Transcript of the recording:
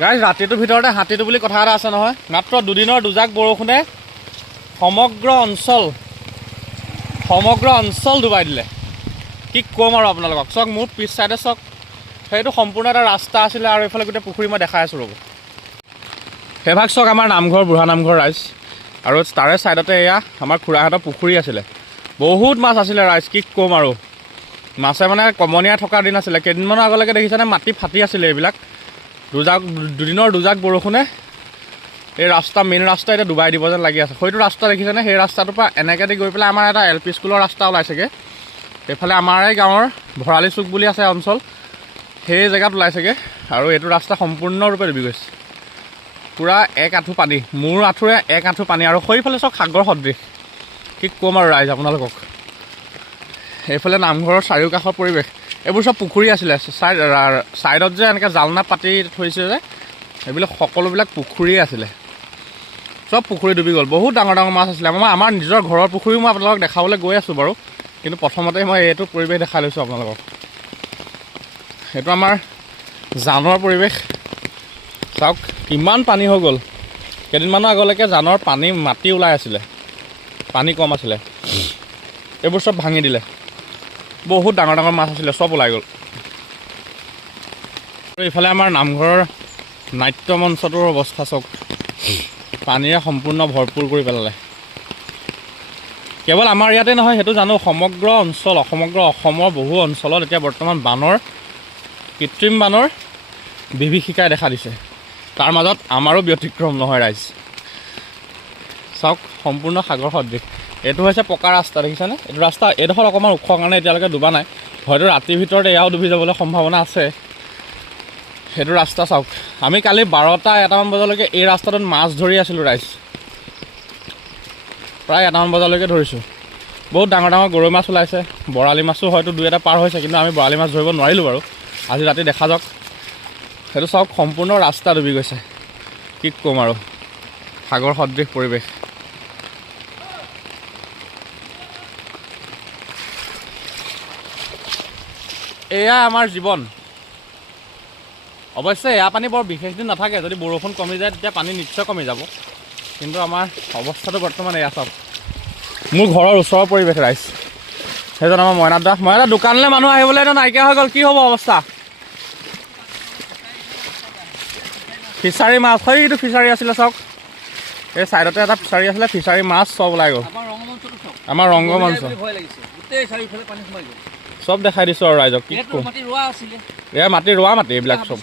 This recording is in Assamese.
গাইজ ৰাতিটোৰ ভিতৰতে হাতীটো বুলি কথা এটা আছে নহয়। মাত্ৰ দুদিনৰ দুজাক বৰষুণে সমগ্ৰ অঞ্চল ডুবাই দিলে। কি ক'ম আৰু আপোনালোকক, চাওক মোৰ পিছ চাইডে চাওক, সেইটো সম্পূৰ্ণ এটা ৰাস্তা আছিলে আৰু এইফালে গোটেই পুখুৰী মই দেখাই আছোঁ ৰ'ব। সেইভাগ চাওক আমাৰ নামঘৰ, বুঢ়া নামঘৰ ৰাইজ, আৰু তাৰে ছাইডতে এয়া আমাৰ খুৰাহঁতৰ পুখুৰী আছিলে। বহুত মাছ আছিলে ৰাইজ, কি ক'ম আৰু। মাছে মানে কমনীয়া থকাৰ দিন আছিলে। কেইদিনমানৰ আগলৈকে দেখিছেনে মাটি ফাটি আছিলে এইবিলাক। দুদিনৰ দুজাক বৰষুণে এই মেইন ৰাস্তা এতিয়া ডুবাই দিব যেন লাগি আছে। হয়তো ৰাস্তা দেখিছেনে, সেই ৰাস্তাটোৰ পৰা এনেকৈ দি গৈ পেলাই আমাৰ এটা LP স্কুলৰ ৰাস্তা ওলাইছেগৈ। এইফালে আমাৰে গাঁৱৰ ভৰালি চুক বুলি আছে অঞ্চল, সেই জেগাত ওলাইছেগৈ। আৰু এইটো ৰাস্তা সম্পূৰ্ণৰূপে ডুবি গৈছে, পূৰা এক আঁঠু পানী, মোৰ আঁঠুৰে এক আঁঠু পানী। আৰু সেইফালে চাওক সাগৰ সদৃশ, কি ক'ম আৰু ৰাইজ আপোনালোকক। এইফালে নামঘৰৰ চাৰিওকাষৰ পৰিৱেশ, এইবোৰ চব পুখুৰী আছিলে। ছাইডত যে এনেকৈ জালনা পাতি থৈছে যে, এইবিলাক সকলোবিলাক পুখুৰীয়ে আছিলে। চব পুখুৰী ডুবি গ'ল। বহুত ডাঙৰ ডাঙৰ মাছ আছিলে। আমাৰ নিজৰ ঘৰৰ পুখুৰীও মই আপোনালোকক দেখাবলৈ গৈ আছোঁ বাৰু, কিন্তু প্ৰথমতে মই এইটো পৰিৱেশ দেখাই লৈছোঁ আপোনালোকক। সেইটো আমাৰ জানৰ পৰিৱেশ। চাওক কিমান পানী হৈ গ'ল। কেইদিনমানৰ আগলৈকে জানৰ মাটি ওলাই আছিলে, পানী কম আছিলে। এইবোৰ চব ভাঙি দিলে। বহুত ডাঙৰ ডাঙৰ মাছ আছিলে, চব ওলাই গ'ল। আৰু ইফালে আমাৰ নামঘৰৰ নাট্য মঞ্চটোৰ অৱস্থা চাওক, পানীৰে সম্পূৰ্ণ ভৰপূৰ কৰি পেলালে। কেৱল আমাৰ ইয়াতে নহয় সেইটো জানো, সমগ্ৰ অসমৰ বহু অঞ্চলত এতিয়া বৰ্তমান কৃত্ৰিম বানৰ বিভীষিকাই দেখা দিছে। তাৰ মাজত আমাৰো ব্যতিক্ৰম নহয় ৰাইজ। চাওক সম্পূৰ্ণ সাগৰ সদৃশ। এইটো হৈছে পকা ৰাস্তা, দেখিছেনে? এইটো ৰাস্তা এইডোখৰ অকণমান ওখ কাৰণে এতিয়ালৈকে ডুবা নাই। হয়তো ৰাতিৰ ভিতৰত এয়াও ডুবি যাবলৈ সম্ভাৱনা আছে। সেইটো ৰাস্তা চাওক, আমি কালি 12টা-1টামান বজালৈকে এই ৰাস্তাটোত মাছ ধৰি আছিলোঁ ৰাইজ। প্ৰায় 1টামান বজালৈকে ধৰিছোঁ। বহুত ডাঙৰ ডাঙৰ গৰৈ মাছ ওলাইছে, বৰালি মাছো হয়তো 2-এটা পাৰ হৈছে, কিন্তু আমি বৰালি মাছ ধৰিব নোৱাৰিলোঁ বাৰু। আজি ৰাতি দেখা যাওক। সেইটো চাওক সম্পূৰ্ণ ৰাস্তা ডুবি গৈছে, কি ক'ম আৰু। সাগৰ সদৃশ পৰিৱেশ। এয়া আমাৰ জীৱন। অৱশ্যে এয়া পানী বৰ বিশেষ দিন নাথাকে, যদি বৰষুণ কমি যায় তেতিয়া পানী নিশ্চয় কমি যাব। কিন্তু আমাৰ অৱস্থাটো বৰ্তমান এয়া চাওক। মোৰ ঘৰৰ ওচৰৰ পৰিৱেশ ৰাইজ। সেইজন আমাৰ মইনাদ দোকানলৈ মানুহ আহিবলৈ এতিয়া নাইকিয়া হৈ গ'ল, কি হ'ব অৱস্থা। ফিচাৰী মাছ, সেইটো ফিচাৰী আছিলে চাওক। এই ছাইডতে এটা ফিচাৰী আছিলে, ফিচাৰী মাছ চব ওলাই গ'ল। আমাৰ ৰংগমঞ্চ চব দেখাই দিছোঁ আৰু ৰাইজক, কি ক'ম। এয়া মাটি ৰোৱা মাটি এইবিলাক চব।